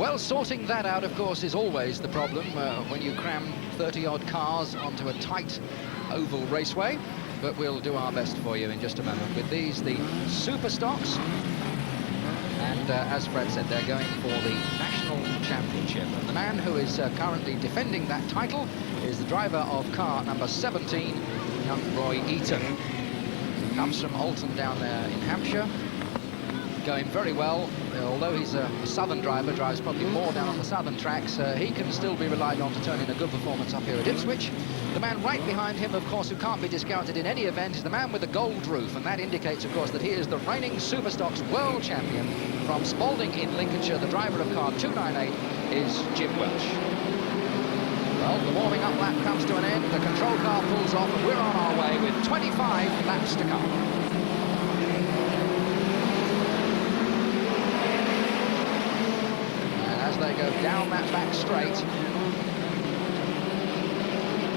Well, sorting that out, of course, is always the problem when you cram 30-odd cars onto a tight oval raceway. But we'll do our best for you in just a moment. With these, the Superstox. And as Fred said, they're going for the National Championship. And the man who is currently defending that title is the driver of car number 17, young Roy Eaton. Comes from Alton down there in Hampshire. Going very well. Although he's a southern driver, drives probably more down on the southern tracks, he can still be relied on to turn in a good performance up here at Ipswich. The man right behind him, of course, who can't be discounted in any event, is the man with the gold roof, and that indicates, of course, that he is the reigning Superstox world champion from Spalding in Lincolnshire. The driver of car 298 is Jim Welsh. Well, the warming up lap comes to an end, the control car pulls off, and we're on our way with 25 laps to come. They go down that back straight,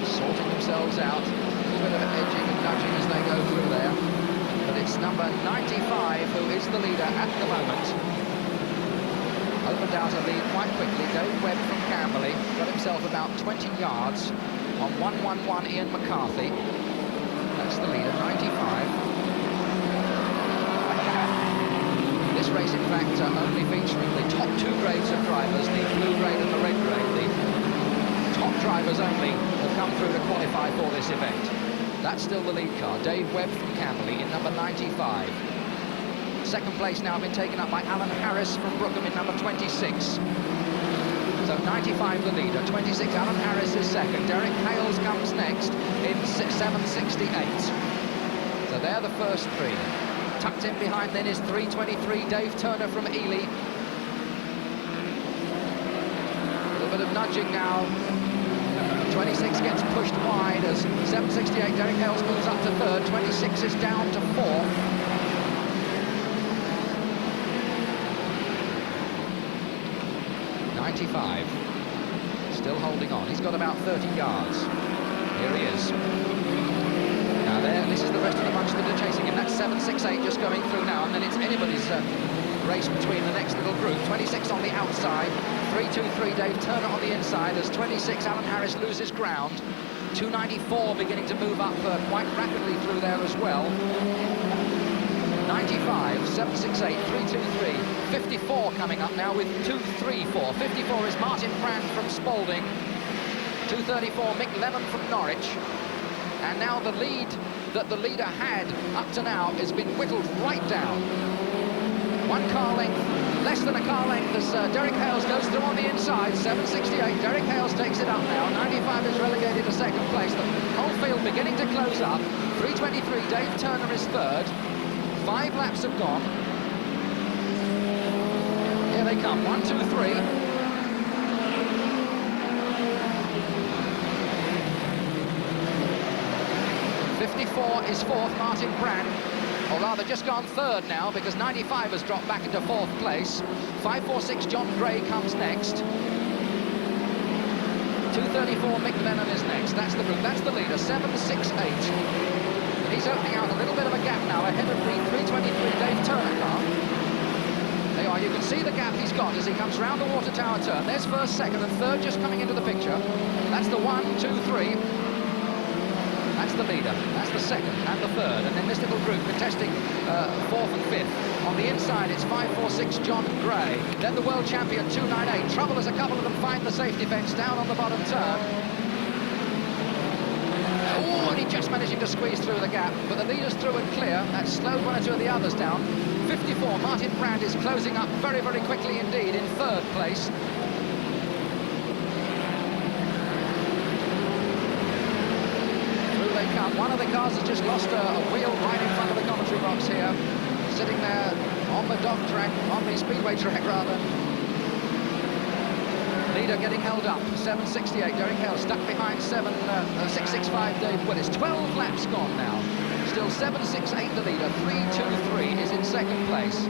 sorting themselves out, a little bit of edging and nudging as they go through there, but it's number 95 who is the leader at the moment. Opened out a lead quite quickly. Dave Webb from Camberley got himself about 20 yards on 111 Ian McCarthy. That's the leader, 95. This race, in fact, only featuring the top two grades of drivers, the blue grade and the red grade. The top drivers only have come through to qualify for this event. That's still the lead car, Dave Webb from Camberley in number 95. Second place now been taken up by Alan Harris from Brookham in number 26. So 95 the leader, 26 Alan Harris is second, Derek Hales comes next in 768. So they're the first three. Tucked in behind then is 323 Dave Turner from Ely. A little bit of nudging now. 26 gets pushed wide as 768 Derek Hales moves up to third. 26 is down to fourth. .95 still holding on. He's got about 30 yards. Here he is. Now there, this is the rest of the bunch that are chasing him. That's 768 just going through now, and then it's anybody's race between the next little group. 26 on the outside, 323 Dave Turner on the inside as 26 Alan Harris loses ground. 294 beginning to move up quite rapidly through there as well. 95, 768, 323, 54 coming up now with 234. 54 is Martin Brand from Spalding. 234 Mick Lemon from Norwich. And now the lead that the leader had up to now has been whittled right down. 1 car length, less than a car length as Derek Hales goes through on the inside. 768, Derek Hales takes it up now. 95 is relegated to second place. The whole field beginning to close up. 323, Dave Turner is third. 5 laps have gone. Here they come, 1, 2, 3. 54 is fourth, Martin Brand, or rather just gone third now because 95 has dropped back into fourth place. 546 John Gray comes next. 234 Mick Lennon is next. That's the group, that's the leader, 768. He's opening out a little bit of a gap now ahead of the 323 Dave Turner car. There you are, you can see the gap he's got as he comes round the water tower turn. There's first, second and third just coming into the picture. That's the 1, 2, 3. That's the leader, that's the second and the third, and then this little group contesting fourth and fifth. On the inside, it's 546 John Gray, then the world champion 298. Trouble as a couple of them find the safety fence down on the bottom turn. Oh, and he just managing to squeeze through the gap, but the leader's through and clear. That slowed 1 or 2 of the others down. 54, Martin Brand is closing up very, very quickly indeed in third place. Come. One of the cars has just lost a wheel right in front of the commentary box here, sitting there on the dog track, on the speedway track rather. Leader getting held up, 768, Derek Hales stuck behind 665 Dave Willis. 12 laps gone now. Still 768 the leader, 323 is in second place.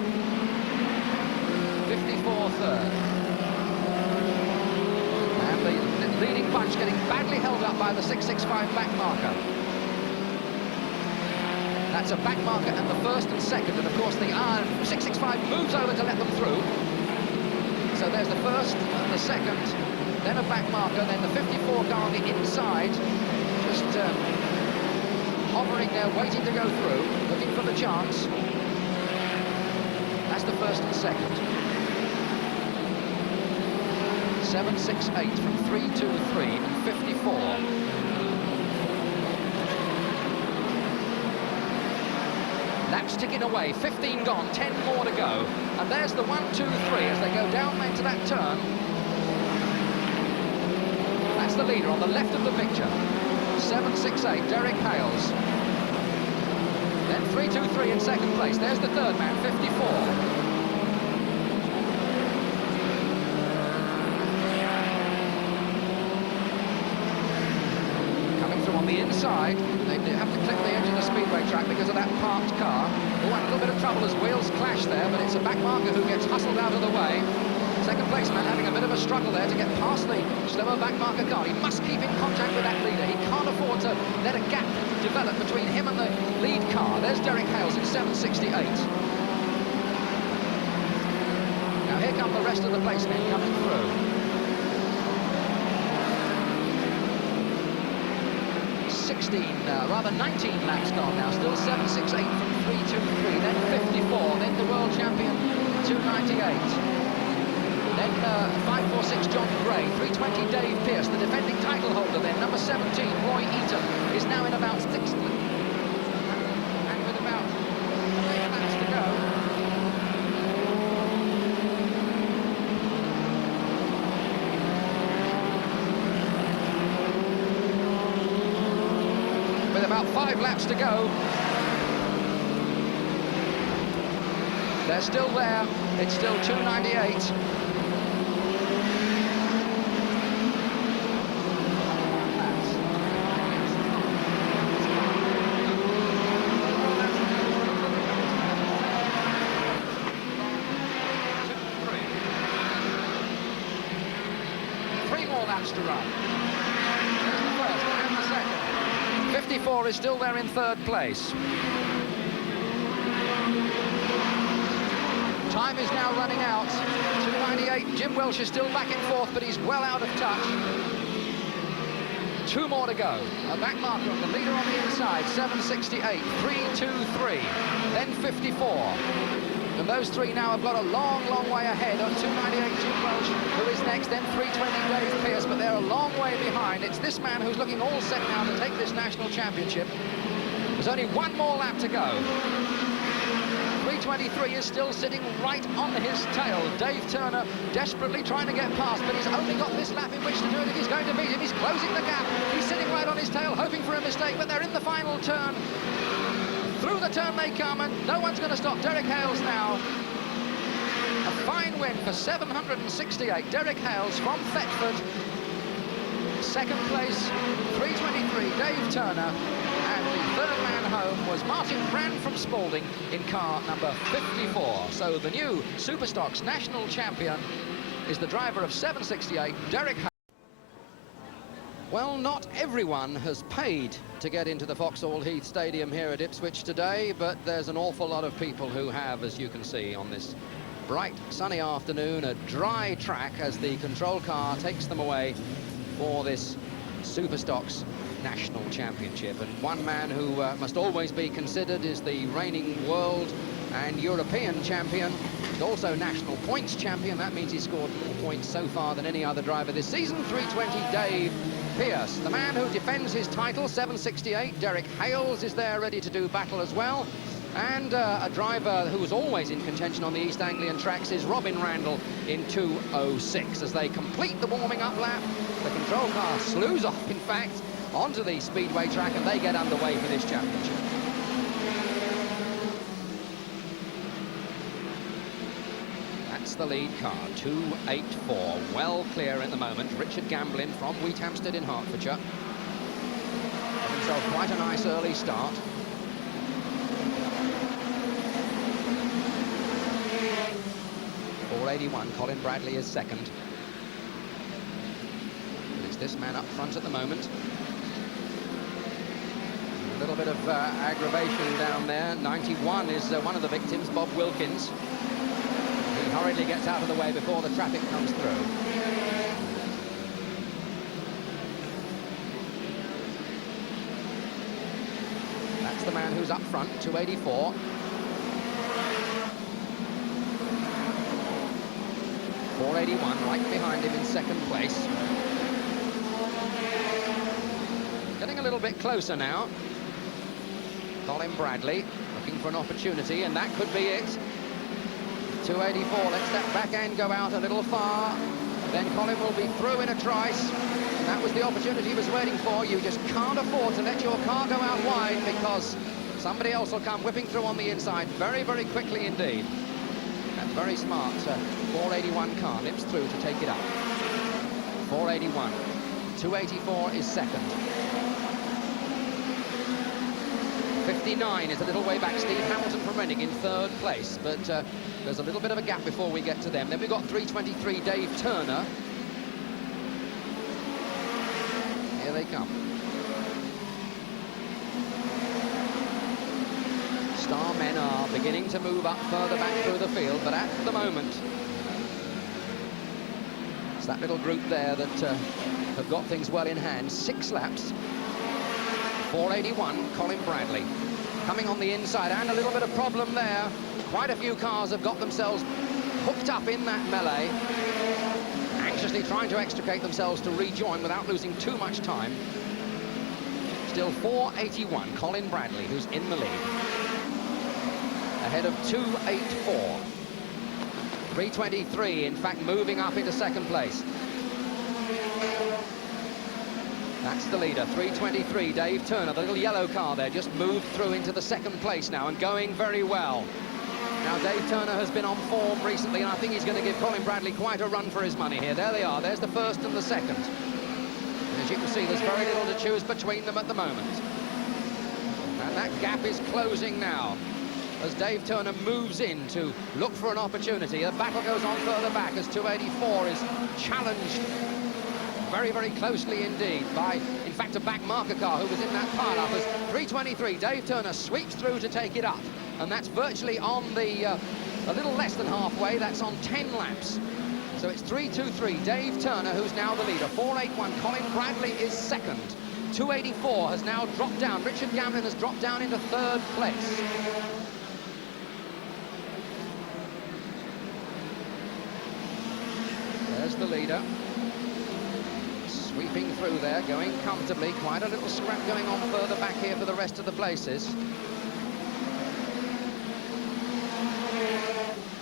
54 third. And the leading bunch getting badly held up by the 665 back marker. That's a back marker and the first and second, and of course the 665 moves over to let them through. So there's the first and the second, then a back marker, then the 54 car on the inside, just hovering there, waiting to go through, looking for the chance. That's the first and second. 7.68 from 3.23 and 54. Laps ticking away, 15 gone, 10 more to go. And there's the 1, 2, 3 as they go down into that turn. That's the leader on the left of the picture. 7.68, Derek Hales. Then 3.23 in second place. There's the third man, 54. On the inside, they have to clip the edge of the speedway track because of that parked car. Oh, and a little bit of trouble as wheels clash there, but it's a back marker who gets hustled out of the way. Second placeman having a bit of a struggle there to get past the slower back marker car. He must keep in contact with that leader. He can't afford to let a gap develop between him and the lead car. There's Derek Hales in 7.68. Now here come the rest of the placemen coming through. 19 laps gone now, still 7.68 from 3.23, then 54, then the world champion 2.98, then 5.46 John Gray, 3.20 Dave Pearce, the defending title holder then, number 17 Roy Eaton is now in about 60, and with about 8 laps to go. About 5 laps to go. They're still there. It's still 2.98. Three more laps to run. There's the first and the second. 54 is still there in third place. Time is now running out. 2.98. Jim Welsh is still back in fourth, but he's well out of touch. 2 more to go. A back marker on the leader on the inside. 7.68. 3.23. Then 54. And those three now have got a long, long way ahead on 2.98 Jim Welsh, who is next, then 3.20 Dave Pearce, but they're a long way behind. It's this man who's looking all set now to take this national championship. There's only 1 more lap to go. 3.23 is still sitting right on his tail. Dave Turner desperately trying to get past, but he's only got this lap in which to do it if he's going to beat him. He's closing the gap. He's sitting right on his tail, hoping for a mistake, but they're in the final turn. Through the turn they come, and no one's going to stop Derek Hales now. A fine win for 768. Derek Hales from Thetford. Second place, 3.23, Dave Turner. And the third man home was Martin Brand from Spalding in car number 54. So the new Superstox national champion is the driver of 768, Derek Hales. Well, not everyone has paid to get into the Vauxhall Heath Stadium here at Ipswich today, but there's an awful lot of people who have, as you can see, on this bright, sunny afternoon, a dry track as the control car takes them away for this Superstox National Championship. And one man who must always be considered is the reigning world and European champion. He's also national points champion. That means he's scored more points so far than any other driver this season. 3.20 Dave Pearce, the man who defends his title, 7.68. Derek Hales is there ready to do battle as well. And a driver who was always in contention on the East Anglian tracks is Robin Randall in 2.06. As they complete the warming-up lap, the control car slews off, in fact, onto the speedway track, and they get underway for this championship. That's the lead car, 2.84, well clear at the moment. Richard Gamblin from Wheathampstead in Hertfordshire. Got himself quite a nice early start. .481, Colin Bradley is second. And it's this man up front at the moment. A little bit of aggravation down there. 91 is one of the victims, Bob Wilkins. He hurriedly gets out of the way before the traffic comes through. That's the man who's up front, 284. 481 right behind him in second place. Getting a little bit closer now. Colin Bradley looking for an opportunity, and that could be it. 284 lets that back end go out a little far. Then Colin will be through in a trice. And that was the opportunity he was waiting for. You just can't afford to let your car go out wide, because somebody else will come whipping through on the inside very, very quickly indeed. That's very smart. 481 car nips through to take it up. 481. 284 is second. 59 is a little way back. Steve Hamilton from Reading in third place, but there's a little bit of a gap before we get to them. Then we've got 323 Dave Turner. Here they come. Star men are beginning to move up further back through the field, but at the moment it's that little group there that have got things well in hand. 6 laps. 481, Colin Bradley. Coming on the inside, and a little bit of problem there. Quite a few cars have got themselves hooked up in that melee, anxiously trying to extricate themselves to rejoin without losing too much time. Still 481, Colin Bradley, who's in the lead. Ahead of 284. 323, in fact, moving up into second place. That's the leader, 323, Dave Turner. The little yellow car there just moved through into the second place now and going very well. Now, Dave Turner has been on form recently, and I think he's going to give Colin Bradley quite a run for his money here. There they are. There's the first and the second. And as you can see, there's very little to choose between them at the moment. And that gap is closing now as Dave Turner moves in to look for an opportunity. The battle goes on further back as 284 is challenged very, very closely indeed by, in fact, a back marker car who was in that pile-up as 323. Dave Turner sweeps through to take it up, and that's virtually on the, a little less than halfway. That's on 10 laps. So it's 323, Dave Turner, who's now the leader. 481, Colin Bradley is second. 284 has now dropped down. Richard Gamlin has dropped down into third place. There's the leader. Sweeping through there, going comfortably. Quite a little scrap going on further back here for the rest of the places.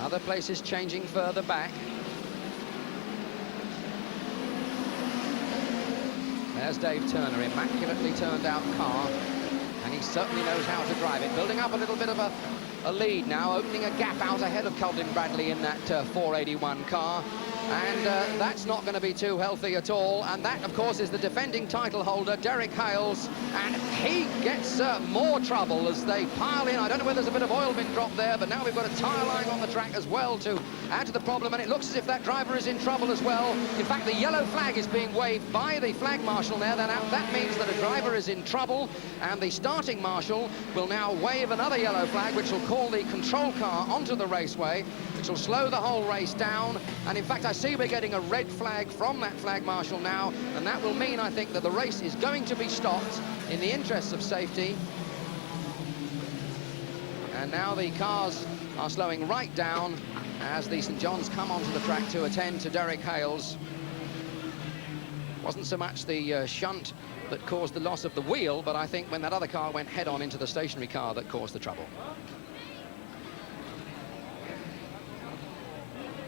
Other places changing further back. There's Dave Turner, immaculately turned out car, and he certainly knows how to drive it. Building up a little bit of a lead now, opening a gap out ahead of Colin Bradley in that 481 car. And that's not going to be too healthy at all. And that, of course, is the defending title holder, Derek Hales. And he gets more trouble as they pile in. I don't know whether there's a bit of oil been dropped there, but now we've got a tyre line on the track as well to add to the problem. And it looks as if that driver is in trouble as well. In fact, the yellow flag is being waved by the flag marshal now. That means that a driver is in trouble. And the starting marshal will now wave another yellow flag, which will call the control car onto the raceway, which will slow the whole race down. And in fact, I see we're getting a red flag from that flag marshal now, and that will mean, I think, that the race is going to be stopped in the interests of safety. And now the cars are slowing right down as the St. John's come onto the track to attend to Derek Hales. Wasn't so much the shunt that caused the loss of the wheel, but I think when that other car went head-on into the stationary car that caused the trouble.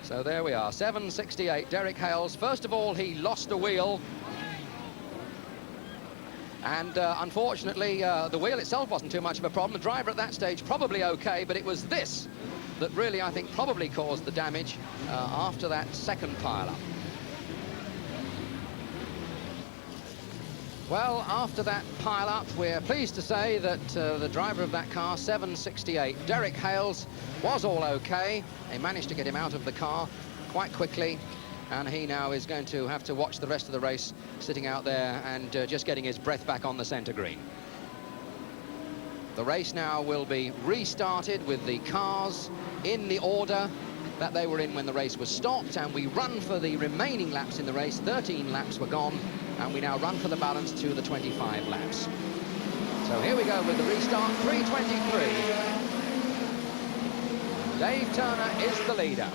So there we are, 768, Derek Hales. First of all, he lost a wheel. And unfortunately, the wheel itself wasn't too much of a problem. The driver at that stage probably okay, but it was this that really, I think, probably caused the damage after that second pile-up. Well, after that pile-up, we're pleased to say that the driver of that car, 768, Derek Hales, was all okay. They managed to get him out of the car quite quickly, and he now is going to have to watch the rest of the race sitting out there and just getting his breath back on the centre green. The race now will be restarted with the cars in the order that they were in when the race was stopped, and we run for the remaining laps in the race. 13 laps were gone, and we now run for the balance to the 25 laps. So here we go with the restart, 3:23. Dave Turner is the leader.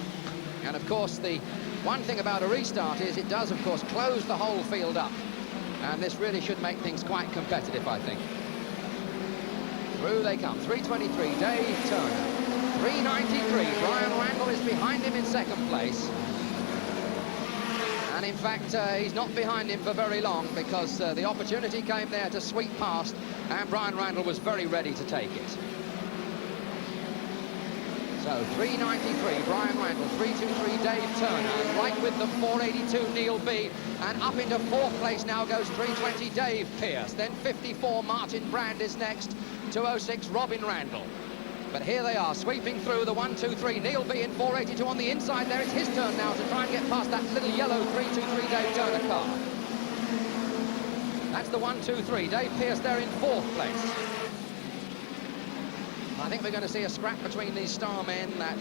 And of course, the one thing about a restart is it does, of course, close the whole field up. And this really should make things quite competitive, I think. Through they come, 3:23, Dave Turner. 3:93, Brian Randall is behind him in second place. And in fact, he's not behind him for very long, because the opportunity came there to sweep past, and Brian Randall was very ready to take it. So 3:93, Brian Randall, 3:23, Dave Turner, and right with them, 4:82, Neil B. And up into fourth place now goes 3:20, Dave Pearce. Then 54, Martin Brand is next, 2:06, Robin Randall. But here they are, sweeping through the 1-2-3. Neil B in 4:82 on the inside there. It's his turn now to try and get past that little yellow 3-2-3 Dave Turner car. That's the 1-2-3. Dave Pearce there in fourth place. I think we're going to see a scrap between these star men. That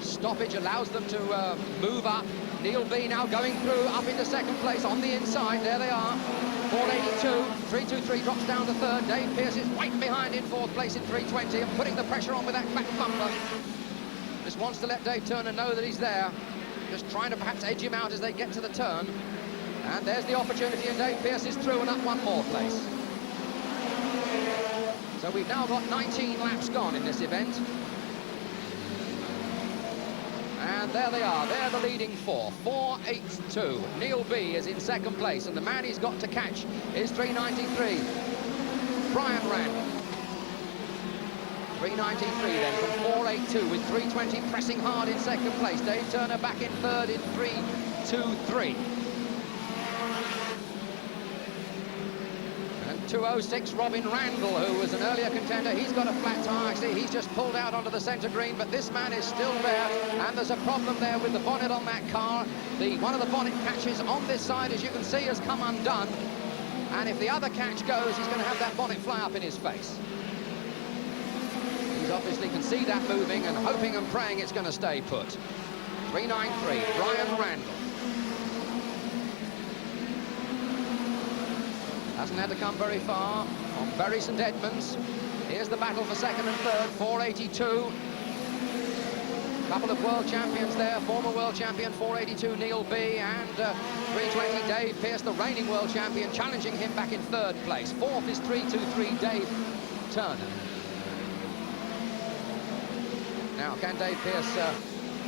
stoppage allows them to move up. Neil B now going through up into second place on the inside. There they are. 4:82, 3:23 drops down to third. Dave Pearce is right behind in fourth place in 3:20 and putting the pressure on with that back bumper. Just wants to let Dave Turner know that he's there. Just trying to perhaps edge him out as they get to the turn. And there's the opportunity, and Dave Pearce is through and up one more place. So we've now got 19 laps gone in this event. And there they are, they're the leading four. 4:82. Neil B is in second place, and the man he's got to catch is 3:93. Brian Randall. 3:93 then from 4:82 with 3:20 pressing hard in second place. Dave Turner back in third in 3:23. 2:06, Robin Randall, who was an earlier contender. He's got a flat tire. I see he's just pulled out onto the centre green, but this man is still there, and there's a problem there with the bonnet on that car. One of the bonnet catches on this side, as you can see, has come undone, and if the other catch goes, he's going to have that bonnet fly up in his face. He's obviously can see that moving and hoping and praying it's going to stay put. 3:93, Brian Randall. Hasn't had to come very far on Bury St Edmunds. Here's the battle for second and third, 4:82. Couple of world champions there, former world champion 4:82 Neil B and 3:20 Dave Pearce, the reigning world champion, challenging him back in third place. Fourth is 3:23 Dave Turner. Now, can Dave Pearce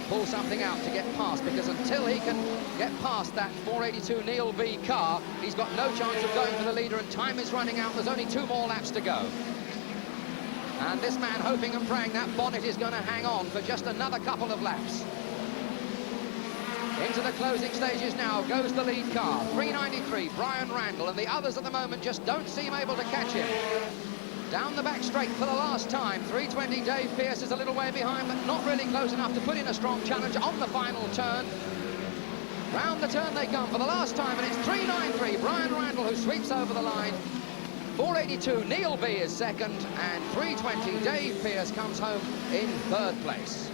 pull something out to get past, because until he can get past that 4:82 Neil B car, he's got no chance of going for the leader, and time is running out. There's only 2 more laps to go. And this man hoping and praying that bonnet is going to hang on for just another couple of laps. Into the closing stages now goes the lead car, 3:93 Brian Randall, and the others at the moment just don't seem able to catch him. Down the back straight for the last time, 3:20 Dave Pearce is a little way behind, but not really close enough to put in a strong challenge on the final turn. Round the turn they come for the last time, and it's 3:93 Brian Randall who sweeps over the line. 4:82 Neil B is second, and 3:20 Dave Pearce comes home in third place.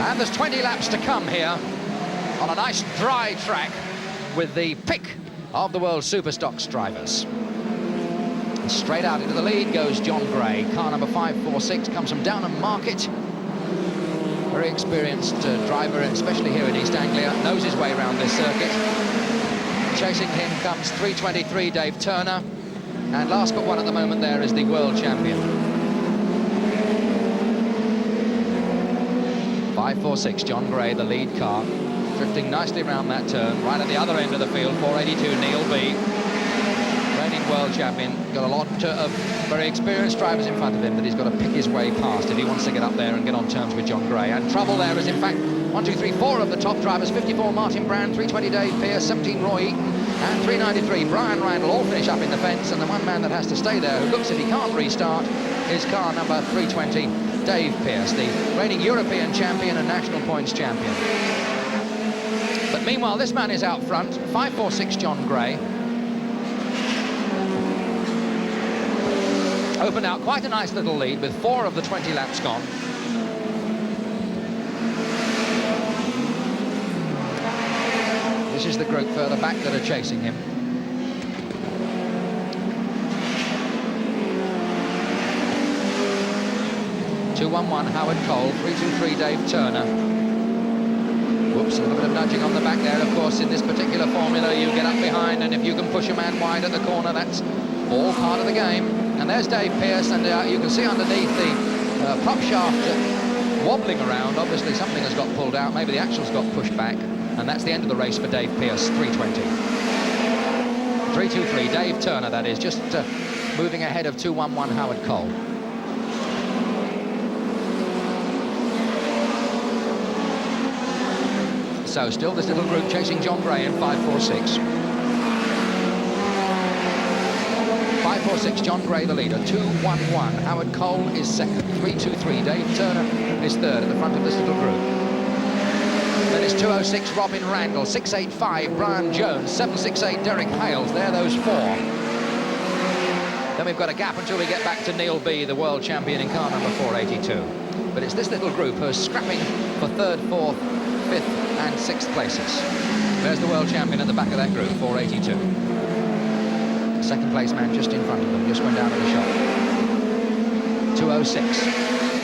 And there's 20 laps to come here on a nice dry track with the pick of the world Superstox drivers. And straight out into the lead goes John Gray. Car number 546 comes from Downham Market. Very experienced driver, especially here in East Anglia, knows his way around this circuit. Chasing him comes 3:23 Dave Turner. And last but one at the moment there is the world champion. 546 John Gray, the lead car, drifting nicely around that turn, right at the other end of the field. 4:82 Neil B, reigning world champion. Got a lot of very experienced drivers in front of him that he's got to pick his way past if he wants to get up there and get on terms with John Gray. And trouble there is, in fact, 1, 2, 3, 4 of the top drivers. 54 Martin Brand, 3:20 Dave Pearce, 17 Roy Eaton, and 393, Brian Randall, all finish up in the fence, and the one man that has to stay there, who looks if he can't restart, is car number 320, Dave Pearce, the reigning European champion and national points champion. But meanwhile, this man is out front, 546 John Gray. Opened out quite a nice little lead with 4 of the 20 laps gone. This is the group further back that are chasing him. (211) Howard Cole, 323 Dave Turner. Whoops, a little bit of nudging on the back there. Of course, in this particular formula, you get up behind, and if you can push a man wide at the corner, that's all part of the game. And there's Dave Pearce, and you can see underneath the prop shaft wobbling around. Obviously, something has got pulled out. Maybe the axle's got pushed back. And that's the end of the race for Dave Pearce, 320. 323, Dave Turner, that is, just moving ahead of 211 Howard Cole. So still this little group chasing John Gray in 546. 546, John Gray the leader, 211 Howard Cole is second, 323 Dave Turner is third at the front of this little group. Then it's 206 Robin Randall, 685 Brian Jones, 768 Derek Hales. They're those 4. Then we've got a gap until we get back to Neil B, the world champion in car number 482. But it's this little group who's scrapping for 3rd, 4th, 5th and 6th places. There's the world champion at the back of that group, 482. The second place man just in front of them, just went down to the shop. 206,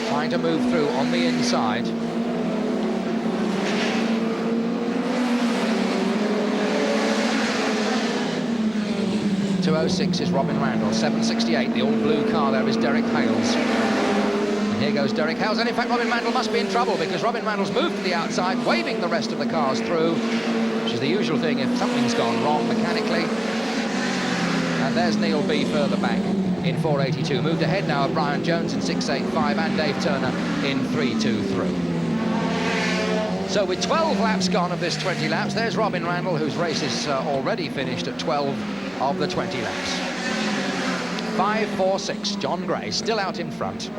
trying to move through on the inside. 206 is Robin Randall, 768, the all blue car there is Derek Hales. And here goes Derek Hales, and in fact Robin Randall must be in trouble because Robin Randall's moved to the outside, waving the rest of the cars through, which is the usual thing if something's gone wrong mechanically. And there's Neil B further back in 482, moved ahead now of Brian Jones in 685 and Dave Turner in 323. So with 12 laps gone of this 20 laps, there's Robin Randall, whose race is already finished at 12 of the 20 laps. 546, John Gray still out in front.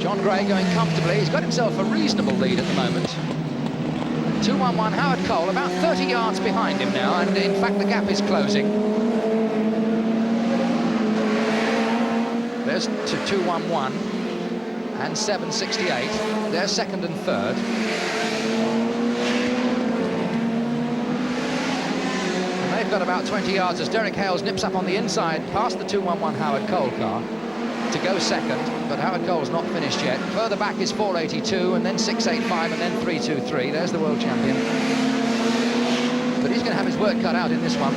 John Gray going comfortably. He's got himself a reasonable lead at the moment. 211 Howard Cole about 30 yards behind him now, and in fact the gap is closing. There's to 211 and 768. They're second and third. And they've got about 20 yards as Derek Hales nips up on the inside past the 211 Howard Cole car to go second, but Howard Cole's not finished yet. Further back is 482 and then 685 and then 323. There's the world champion. But he's going to have his work cut out in this one.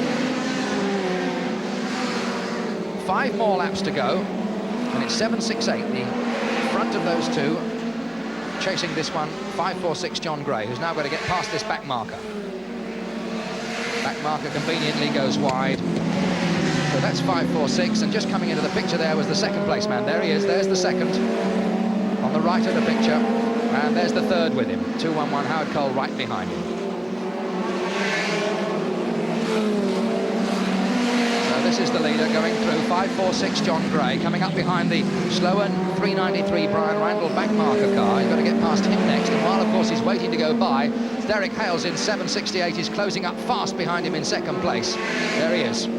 5 more laps to go, and it's 768, the front of those two, chasing this one, 546 John Gray, who's now got to get past this back marker. Back marker conveniently goes wide. So that's 546, and just coming into the picture there was the second place man. There he is, there's the second on the right of the picture, and there's the third with him, 211 Howard Cole right behind him. So this is the leader going through, 546 John Gray, coming up behind the slower 393 Brian Randall back marker car. He's got to get past him next, and while of course he's waiting to go by, Derek Hales in 768 is closing up fast behind him in second place. There he is.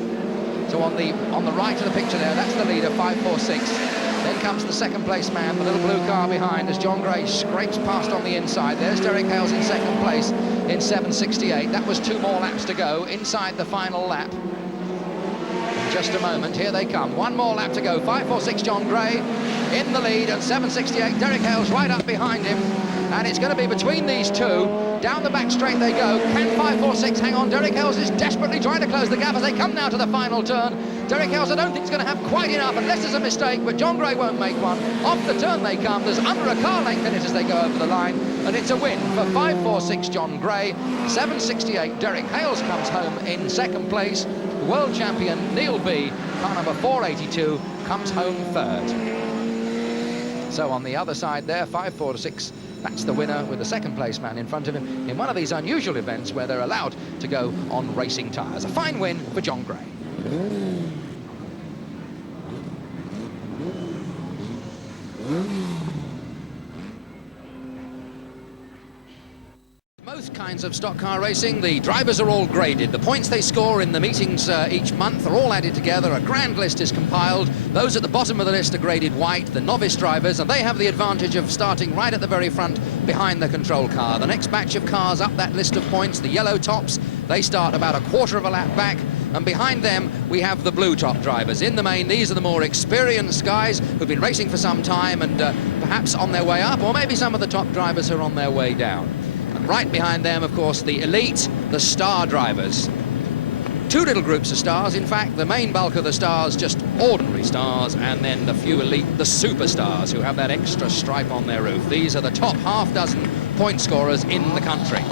So on the right of the picture there, that's the leader, 546. Then comes the second place man, the little blue car behind, as John Gray scrapes past on the inside. There's Derek Hales in second place in 768. That was 2 more laps to go inside the final lap. In just a moment, here they come. 1 more lap to go. 546 John Gray in the lead, and 768 Derek Hales right up behind him. And it's going to be between these two. Down the back straight they go. Can 546 hang on? Derek Hales is desperately trying to close the gap as they come now to the final turn. Derek Hales, I don't think, is going to have quite enough unless there's a mistake, but John Gray won't make one. Off the turn they come. There's under a car length in it as they go over the line, and it's a win for 546 John Gray. 768 Derek Hales comes home in second place. The world champion Neil B, car number 482, comes home third. So on the other side there, 546 That's the winner with the second place man in front of him in one of these unusual events where they're allowed to go on racing tyres. A fine win for John Gray. Most kinds of stock car racing, the drivers are all graded. The points they score in the meetings each month are all added together. A grand list is compiled. Those at the bottom of the list are graded white, the novice drivers, and they have the advantage of starting right at the very front behind the control car. The next batch of cars up that list of points, the yellow tops, they start about a quarter of a lap back, and behind them we have the blue top drivers. In the main, these are the more experienced guys who've been racing for some time and perhaps on their way up, or maybe some of the top drivers are on their way down. Right behind them, of course, the elite, the star drivers. Two little groups of stars, in fact. The main bulk of the stars, just ordinary stars, and then the few elite, the superstars, who have that extra stripe on their roof. These are the top half dozen point scorers in the country.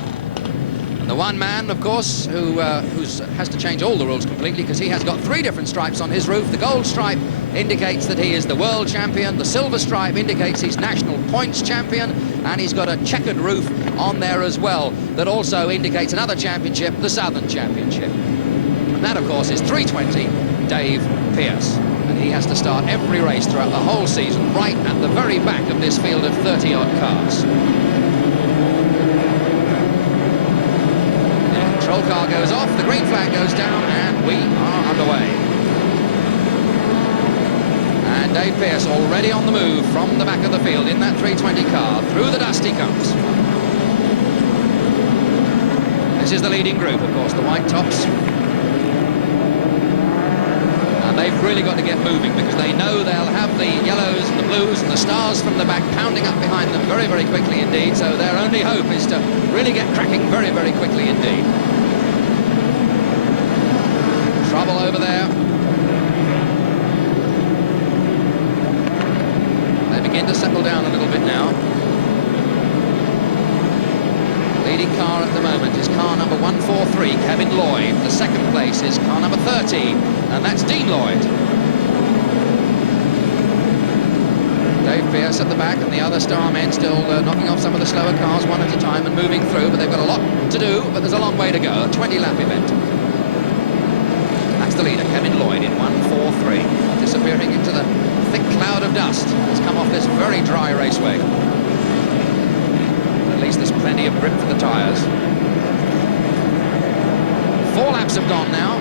And the one man, of course, who has to change all the rules completely because he has got 3 different stripes on his roof. The gold stripe indicates that he is the world champion. The silver stripe indicates he's national points champion. And he's got a checkered roof on there as well that also indicates another championship, the Southern Championship. And that, of course, is 320 Dave Pearce. And he has to start every race throughout the whole season right at the very back of this field of 30-odd cars. The control car goes off, the green flag goes down, and we are underway. And Dave Pearce already on the move from the back of the field in that 320 car. Through the dust he comes. This is the leading group, of course, the white tops. And they've really got to get moving because they know they'll have the yellows and the blues and the stars from the back pounding up behind them very, very quickly indeed. So their only hope is to really get cracking very, very quickly indeed. Trouble over there. They begin to settle down a little bit now. Leading car at the moment is car number 143, Kevin Lloyd. The second place is car number 30, and that's Dean Lloyd. Dave Pearce at the back, and the other star men still knocking off some of the slower cars one at a time and moving through, but they've got a lot to do, but there's a long way to go, a 20-lap event. That's the leader, Kevin Lloyd, in 143, disappearing into the thick cloud of dust that's come off this very dry raceway. At least there's plenty of grip for the tyres. 4 laps have gone now.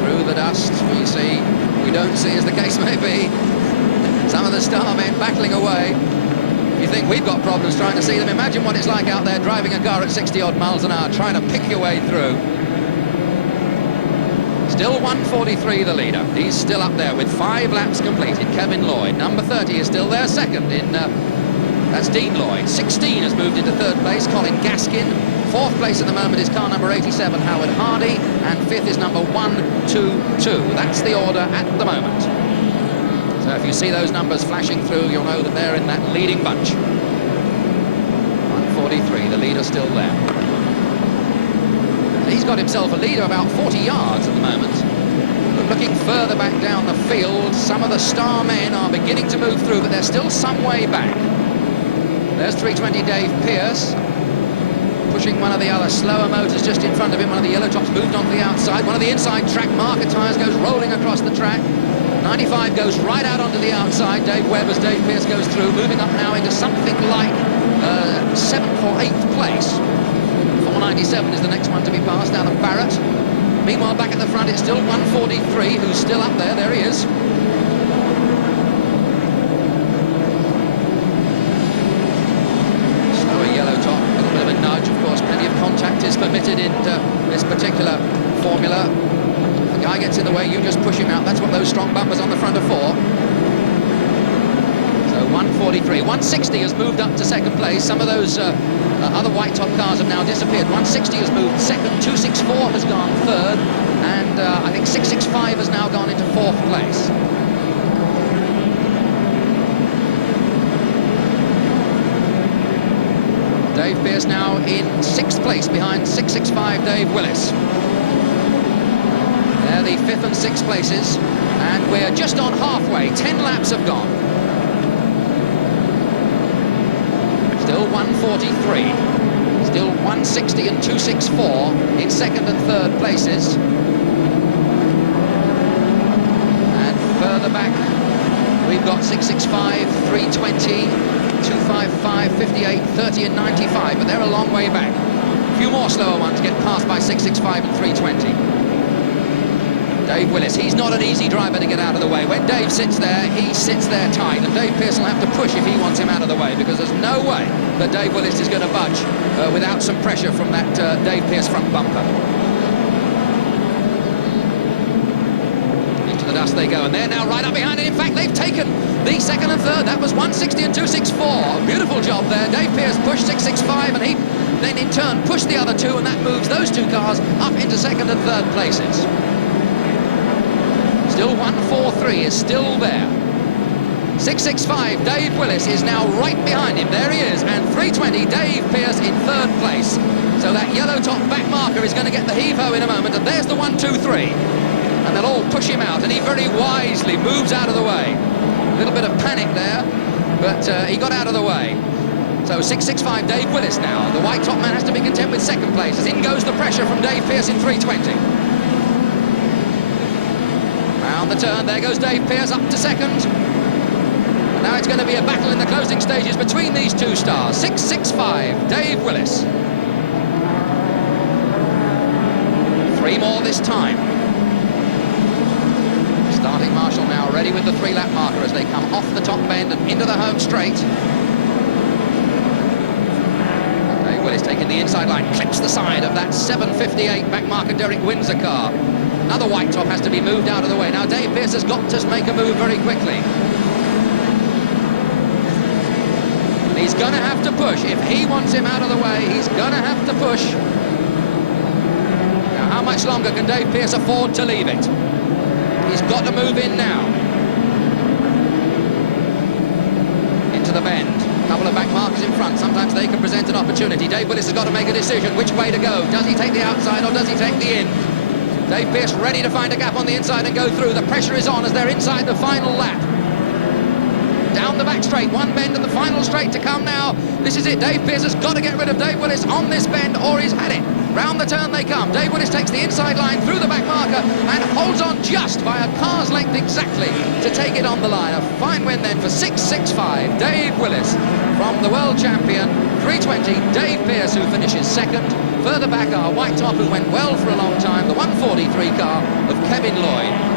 Through the dust we don't see, as the case may be, some of the star men battling away. You think we've got problems trying to see them. Imagine what it's like out there driving a car at 60-odd miles an hour, trying to pick your way through. Still 143 the leader. He's still up there with 5 laps completed. Kevin Lloyd, number 30, is still there second in, that's Dean Lloyd. 16 has moved into third place, Colin Gaskin. Fourth place at the moment is car number 87, Howard Hardy. And fifth is number 122. That's the order at the moment. So if you see those numbers flashing through, you'll know that they're in that leading bunch. 143, the leader still there. He's got himself a lead of about 40 yards at the moment. But looking further back down the field, some of the star men are beginning to move through, but they're still some way back. There's 320 Dave Pearce, pushing one of the other slower motors just in front of him. One of the yellow tops moved onto the outside. One of the inside track marker tyres goes rolling across the track. 95 goes right out onto the outside. Dave Webb as Dave Pearce goes through, moving up now into something like 7th or 8th place. 497 is the next one to be passed out of Barrett. Meanwhile, back at the front, it's still 143 who's still up there. There he is. Slower yellow top, a little bit of a nudge. Of course, plenty of contact is permitted in this particular formula. If the guy gets in the way, you just push him out. That's what those strong bumpers on the front are for. 143. 160 has moved up to second place. Some of those other white top cars have now disappeared. 160 has moved second, 264 has gone third, and I think 665 has now gone into fourth place. Dave Pearce now in sixth place behind 665 Dave Willis. They're the fifth and sixth places, and we're just on halfway. 10 laps have gone. Still 143. Still 160 and 264 in second and third places. And further back, we've got 665, 320, 255, 58, 30 and 95, but they're a long way back. A few more slower ones get passed by 665 and 320. Dave Willis, he's not an easy driver to get out of the way. When Dave sits there, he sits there tight, and Dave Pearce will have to push if he wants him out of the way, because there's no way that Dave Willis is going to budge without some pressure from that Dave Pearce front bumper. Into the dust they go, and they're now right up behind it. In fact, they've taken the second and third. That was 160 and 264. Beautiful job there. Dave Pearce pushed 665, and he then in turn pushed the other two, and that moves those two cars up into second and third places. Still 143 is still there. 665, Dave Willis is now right behind him. There he is, and 320, Dave Pearce in third place. So that yellow top back marker is going to get the heave-ho in a moment, and there's the 1, 2, 3. And they'll all push him out, and he very wisely moves out of the way. A little bit of panic there, but he got out of the way. So 665, Dave Willis now. The white top man has to be content with second place, as in goes the pressure from Dave Pearce in 320. Round the turn, there goes Dave Pearce up to second. And now it's going to be a battle in the closing stages between these two stars. 665, Dave Willis. 3 more this time. Starting marshal now ready with the 3-lap marker as they come off the top bend and into the home straight. Dave Willis taking the inside line, clips the side of that 758 back marker Derek Windsor car. Another white top has to be moved out of the way. Now Dave Pearce has got to make a move very quickly. He's going to have to push. If he wants him out of the way, he's going to have to push. Now, how much longer can Dave Pearce afford to leave it? He's got to move in now. Into the bend. A couple of back markers in front. Sometimes they can present an opportunity. Dave Willis has got to make a decision which way to go. Does he take the outside or does he take the in? Dave Pearce ready to find a gap on the inside and go through. The pressure is on as they're inside the final lap. Down the back straight, one bend and the final straight to come now. This is it. Dave Pearce has got to get rid of Dave Willis on this bend or he's had it. Round the turn they come. Dave Willis takes the inside line through the back marker and holds on just by a car's length exactly to take it on the line. A fine win then for 665, Dave Willis from the world champion 320, Dave Pearce, who finishes second. Further back, our white top, who went well for a long time, the 143 car of Kevin Lloyd.